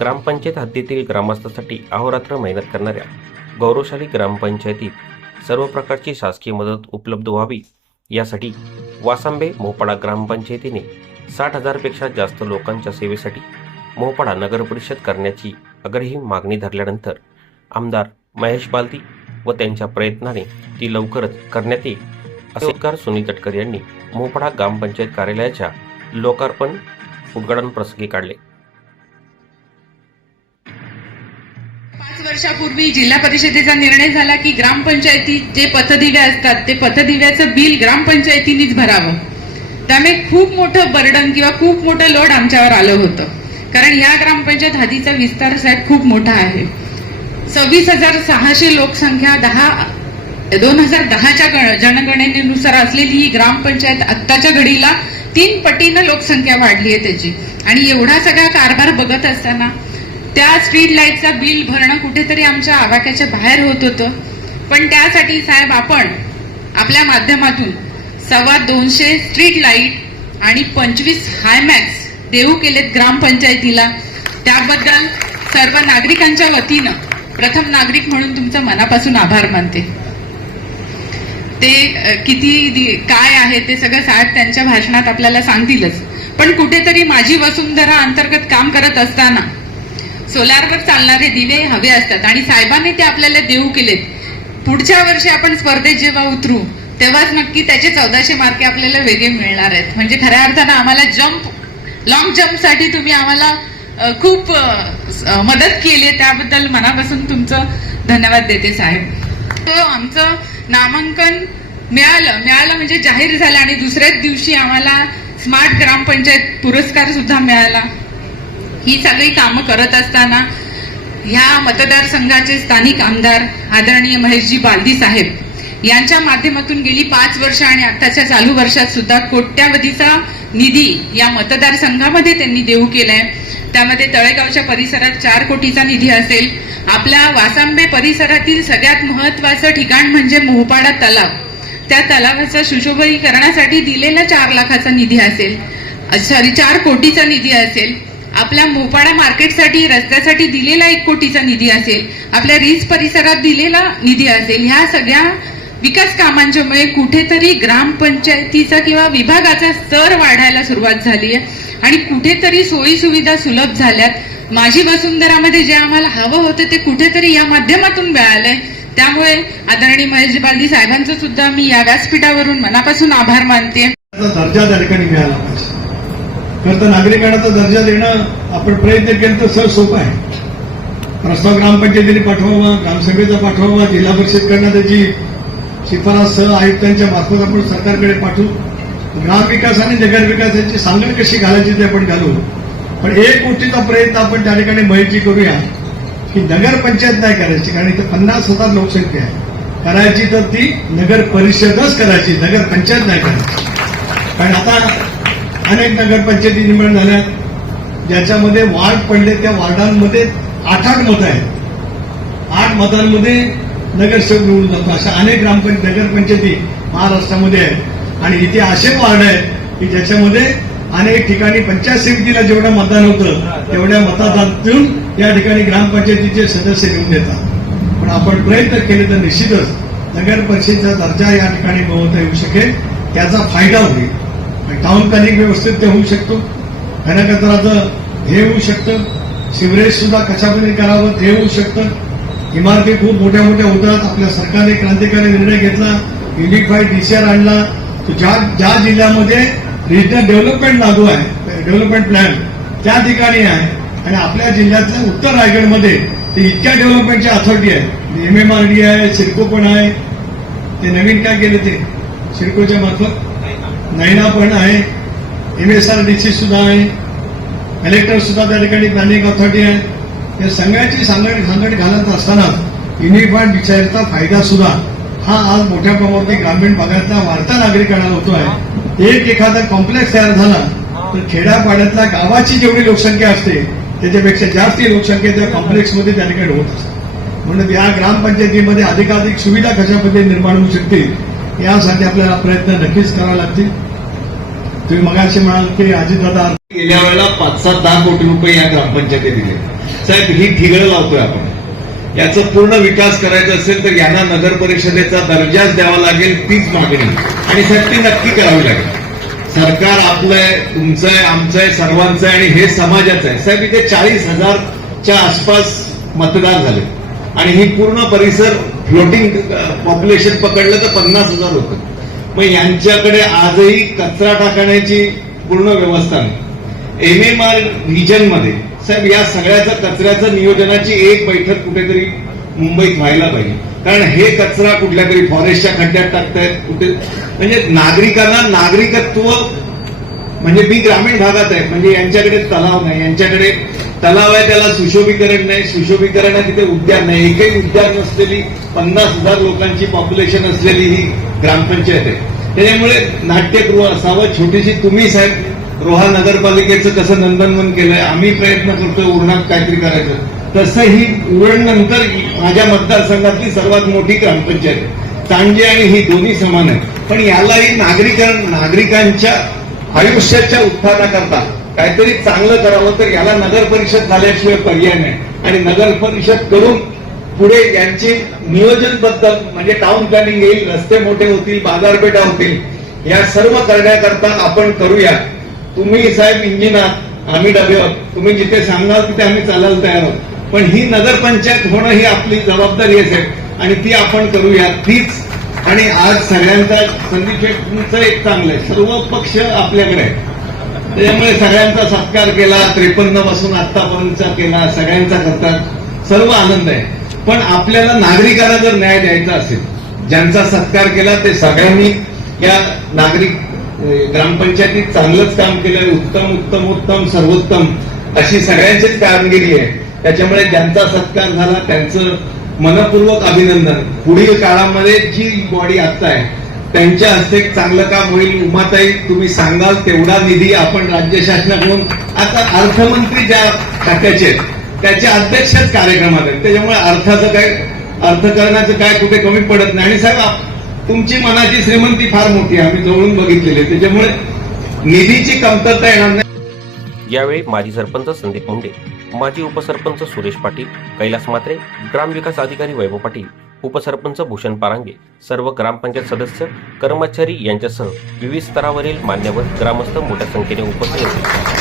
ग्रामपंचायत हद्दीतील ग्रामस्थासाठी अहोरात्र मेहनत करणाऱ्या गौरवशाली ग्रामपंचायतीत सर्व प्रकारची शासकीय मदत उपलब्ध व्हावी यासाठी वासांबे मोपाडा ग्रामपंचायतीने साठ हजारपेक्षा जास्त लोकांच्या सेवेसाठी मोपाडा नगर परिषद करण्याची आग्रही मागणी धरल्यानंतर आमदार महेश बालती व त्यांच्या प्रयत्नाने ती लवकरच करण्यात येईल असे उपकार सुनील तटकर यांनी मोपाडा ग्रामपंचायत कार्यालयाच्या लोकार्पण उद्घाटन प्रसंगी काढले. पाच वर्षापूर्वी जिल्हा परिषदेचा निर्णय झाला की ग्रामपंचायती जे पथदिवे असतात ते पथदिव्याचं बिल ग्रामपंचायतीनीच भरावं. त्यामुळे खूप मोठं बर्डन किंवा खूप मोठं लोड आमच्यावर आलं होतं. कारण या ग्रामपंचायत हदीचा विस्तार साहेब खूप मोठा आहे. सव्वीस हजार सहाशे लोकसंख्या दहा दोन हजार दहाच्या जनगणनेनुसार असलेली ही ग्रामपंचायत आत्ताच्या घडीला तीन पटीनं लोकसंख्या वाढली आहे त्याची. आणि एवढा सगळा कारभार बघत असताना त्या स्ट्रीट लाईटचा बिल भरणं कुठेतरी आमच्या आवाक्याच्या बाहेर होत होतं. पण त्यासाठी साहेब आपण आपल्या माध्यमातून सव्वा दोनशे स्ट्रीट लाइट आणि पंचवीस हायमॅक्स देऊ केलेत ग्रामपंचायतीला. त्याबद्दल सर्व नागरिकांच्या वतीनं प्रथम नागरिक म्हणून तुमचं मनापासून आभार मानते. ते किती काय आहे ते सगळं साहेब त्यांच्या भाषणात आपल्याला सांगतीलच. पण कुठेतरी माझी वसुंधरा अंतर्गत काम करत असताना सोलारवर चालणारे दिवे हवे असतात. आणि साहेबांनी ते आपल्याला देऊ केलेत. पुढच्या वर्षी आपण स्पर्धेत जेव्हा उतरू तेव्हाच नक्की त्याचे चौदाशे मार्के आपल्याला वेगळे मिळणार आहेत. म्हणजे खऱ्या अर्थानं आम्हाला जम्प लॉंग जम्पसाठी तुम्ही आम्हाला खूप मदत केली आहे. त्याबद्दल मनापासून तुमचं धन्यवाद देते साहेब. तो आमचं नामांकन मिळालं. मिळालं म्हणजे जाहीर झालं आणि दुसऱ्याच दिवशी आम्हाला स्मार्ट ग्रामपंचायत पुरस्कार सुद्धा मिळाला. ही सगळी कामं करत असताना ह्या मतदारसंघाचे स्थानिक आमदार आदरणीय महेशजी बालदी साहेब यांच्या माध्यमातून गेली पाच वर्ष आणि आताच्या चालू वर्षात सुद्धा कोट्यावधीचा निधी या मतदारसंघामध्ये त्यांनी देऊ केलाय. त्यामध्ये तळेगावच्या परिसरात चार कोटीचा निधी असेल. आपल्या वासांबे परिसरातील सगळ्यात महत्वाचं ठिकाण म्हणजे मोहपाडा तलाव. त्या तलावाच्या सुशोभीकरणासाठी दिलेला चार लाखाचा निधी असेल. सॉरी चार कोटीचा निधी असेल. आपल्या मोपाडा मार्केटसाठी रस्त्यासाठी दिलेला एक कोटीचा निधी असेल आपल्या रीज परिसरात दिलेला निधी असेल ह्या सगळ्या विकास कामांच्यामुळे कुठेतरी ग्रामपंचायतीचा किंवा विभागाचा स्तर वाढायला सुरुवात झाली आहे. आणि कुठेतरी सोयी सुविधा सुलभ झाल्यात. माझी वसुंधरामध्ये जे आम्हाला हवं होतं ते कुठेतरी या माध्यमातून मिळालंय. त्यामुळे आदरणीय महेश बालदी साहेबांचं सुद्धा मी या व्यासपीठावरून मनापासून आभार मानते. दर्जा त्या ठिकाणी मिळाला पाहिजे. तर नागरिकांना दर्जा देणं आपण प्रयत्न केले तर सहज सोपं आहे. प्रस्ताव ग्रामपंचायतीने पाठवावा ग्रामसभेचा पाठवावा जिल्हा परिषदकडनं त्याची शिफारस सह आयुक्तांच्या मार्फत आपण सरकारकडे पाठवू. ग्रामविकास आणि नगर विकासाची सांगड कशी घालायची ते आपण घालू. पण एक गोष्टीचा प्रयत्न आपण त्या ठिकाणी माहिती करूया की नगरपंचायत नाही करायची कारण इथं पन्नास हजार लोकसंख्या आहे. करायची तर ती नगर परिषदच करायची नगर पंचायत नाही करायची. कारण आता अनेक नगरपंचायती निर्माण झाल्या ज्याच्यामध्ये वार्ड पडले त्या वार्डांमध्ये आठ आठ मतं आहेत. आठ मतांमध्ये नगरसेवक निवडून जातो अशा अनेक ग्रामपंच नगरपंचायती महाराष्ट्रामध्ये आहेत. आणि इथे असे वार्ड आहेत की ज्याच्यामध्ये अनेक ठिकाणी पंचायत समितीला जेवढं मतदान होतं तेवढ्या मतदानातून या ठिकाणी ग्रामपंचायतीचे सदस्य निवडून येतात. पण आपण प्रयत्न केले तर निश्चितच नगर परिषदेचा दर्जा या ठिकाणी मिळवता येऊ शकेल. त्याचा फायदा होईल. टाउन प्लॅनिंग व्यवस्थित ते होऊ शकतो. घनकचराचं हे होऊ शकतं. सिवरेज सुद्धा कशापणे करावं ते होऊ शकतं. इमारती खूप मोठ्या मोठ्या होतात. आपल्या सरकारने क्रांतिकारी निर्णय घेतला. युनिफाईड डीसीआर आणला. तो ज्या ज्या जिल्ह्यामध्ये रिजनल डेव्हलपमेंट लागू आहे डेव्हलपमेंट प्लॅन त्या ठिकाणी आहे. आणि आपल्या जिल्ह्यातल्या उत्तर रायगडमध्ये ते इतक्या डेव्हलपमेंटची अथॉरिटी आहे. एम एम आर डी आहे सिडको पण आहे. ते नवीन काय केले ते? सिडकोच्या मार्फत नैना पण आहे M S R D C सुद्धा आहे कलेक्टर सुद्धा त्या ठिकाणी प्लॅनिंग ऑथॉरिटी आहे. या सगळ्याची सांगड सांगड घालत असताना युनिफॉर्म विचाराचा फायदा सुद्धा हा आज मोठ्या प्रमाणावरती ग्रामीण भागातल्या वाढता नागरिकांना होतो आहे. एक एखादा कॉम्प्लेक्स तयार झाला तर खेड्यापाड्यातल्या गावाची जेवढी लोकसंख्या असते त्याच्यापेक्षा जास्त लोकसंख्या त्या कॉम्प्लेक्समध्ये त्या ठिकाणी होत असते. म्हणून या ग्रामपंचायतीमध्ये अधिकाधिक सुविधा कशा पद्धतीने निर्माण होऊ शकतील यासाठी आपल्याला प्रयत्न नक्कीच करावे लागतील. तुम्ही मगाशी म्हणाल की अजितदादा गेल्या वेळेला पाच सात दहा कोटी रुपये या ग्रामपंचायती दिले. साहेब ही ठिगळं लावतोय आपण. याचा पूर्ण विकास करायचा असेल तर यांना नगर परिषदेचा दर्जाच द्यावा लागेल तीच मागणी. आणि साहेब ती नक्की करावी लागेल. सरकार आपलं आहे तुमचं आहे आमचं आहे सर्वांचं आहे आणि हे समाजाचं आहे. साहेब इथे चाळीस हजारच्या आसपास मतदार झाले. आणि ही पूर्ण परिसर फ्लोटिंग पॉप्युलेशन पकडलं तर पन्नास हजार होतं. मग यांच्याकडे आजही कचरा टाकण्याची पूर्ण व्यवस्था नाही. एम एम आर रिजनमध्ये साहेब या सगळ्याचं कचऱ्याचं नियोजनाची एक बैठक कुठेतरी मुंबईत व्हायला पाहिजे. कारण हे कचरा कुठल्या तरी फॉरेस्टच्या खड्ड्यात टाकतायत कुठे म्हणजे नागरिकांना नागरिकत्व म्हणजे मी ग्रामीण भागात आहे म्हणजे यांच्याकडे तलाव नाही यांच्याकडे तलाव आहे त्याला सुशोभीकरण नाही. सुशोभीकरण आहे तिथे उद्यान नाही. एकही उद्यान नसलेली पन्नास हजार लोकांची पॉप्युलेशन असलेली ही ग्रामपंचायत आहे. त्याच्यामुळे नाट्यगृह असावं. छोटीशी तुम्ही साहेब रोहा नगरपालिकेचं कसं नंदनवन केलंय. आम्ही प्रयत्न करतोय उरणात काहीतरी करायचं. तसं ही उरण नंतर माझ्या मतदारसंघातली सर्वात मोठी ग्रामपंचायत आहे. तांजे आणि ही दोन्ही समान आहे. पण यालाही नागरिक नागरिकांच्या आयुष्याच्या उत्थानाकरता काहीतरी चांगलं करावं तर याला नगर परिषद झाल्याशिवाय पर्याय नाही. आणि नगर परिषद करून पुढे यांची नियोजनबद्ध म्हणजे टाउन प्लॅनिंग येईल रस्ते मोठे होतील बाजारपेठा होतील या सर्व करण्याकरता आपण करूया. तुम्ही साहेब इंजिन आम्ही डबे तुम्ही जिथे सांगाल तिथे आम्ही चालायला तयार आहोत. पण ही नगरपंचायत होणं ही आपली जबाबदारी आहे साहेब. आणि ती आपण करूया. तीच आणि आज सगळ्यांचा संदीप एक चांगलं आहे. सर्व पक्ष आपल्याकडे आहे. त्याच्यामुळे सगळ्यांचा सत्कार केला त्रेपन्नपासून आतापर्यंतचा केला सगळ्यांचा करतात. सर्व आनंद आहे. पण आपल्याला नागरिकाला जर न्याय द्यायचा असेल ज्यांचा सत्कार केला ते सगळ्यांनी या नागरिक ग्रामपंचायतीत चांगलंच काम केलंय उत्तम उत्तम उत्तम सर्वोत्तम अशी सगळ्यांचीच कामगिरी आहे. त्याच्यामुळे ज्यांचा सत्कार झाला त्यांचं मनपूर्वक अभिनंदन. पुढील काळामध्ये जी बॉडी आता आहे त्यांच्या हस्ते एक चांगलं काम होईल. उमाताई तुम्ही सांगाल तेवढा निधी आपण राज्य शासनाकडून आता अर्थमंत्री ज्या खात्याचे त्याचे अध्यक्षच कार्यक्रमात आहेत. त्याच्यामुळे अर्थाचं काय अर्थकारणाचं काय कुठे कमी पडत नाही. आणि साहेब तुमची मनाची श्रीमंती फार मोठी आहे. आम्ही जवळून बघितलेली आहे. त्याच्यामुळे निधीची कमतरता येणार नाही. यावेळी माजी सरपंच संदीप मुंडे माजी उपसरपंच सुरेश पाटील कैलास मात्रे ग्रामविकास अधिकारी वैभव पाटील उपसरपंच भूषण पारांगे सर्व ग्रामपंचायत सदस्य कर्मचारी यांच्यासह विविध स्तरावरील मान्यवर ग्रामस्थ मोठ्या संख्येने उपस्थित होते.